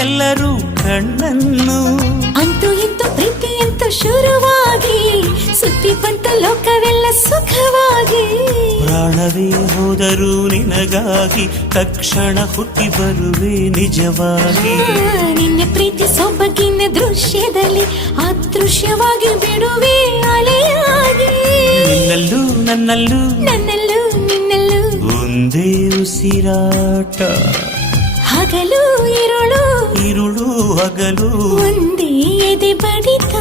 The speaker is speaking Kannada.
ಎಲ್ಲರೂ ಕಣ್ಣನ್ನು. ಅಂತೂ ಇಂತೂ ಪ್ರೀತಿಯಂತೂ ಶುರುವಾಗಿ ಸುತ್ತಿ ಬಂತು ಲೋಕವೆಲ್ಲ ಸುಖವಾಗಿ. ಪ್ರಾಣವೇ ಹೋದರೂ ನಿನಗಾಗಿ ತಕ್ಷಣ ಹುಟ್ಟಿ ಬರುವೆ ನಿಜವಾಗಿ. ನಿನ್ನ ಪ್ರೀತಿ ಸೊಬಗಿನ ದೃಶ್ಯದಲ್ಲಿ ಅದೃಶ್ಯವಾಗಿ ಬಿಡುವೆ ಅಲೆಯಾಗಿ. ನಿನ್ನಲ್ಲೂ ನನ್ನಲ್ಲೂ ನನ್ನಲ್ಲೂ ನಿನ್ನಲ್ಲೂ ಒಂದೇ ಉಸಿರಾಟ. ಹಗಲು ಇರುಳು ಇರುಳು ಹಗಲು ಒಂದೇ ಎದೆ ಬಡಿತ.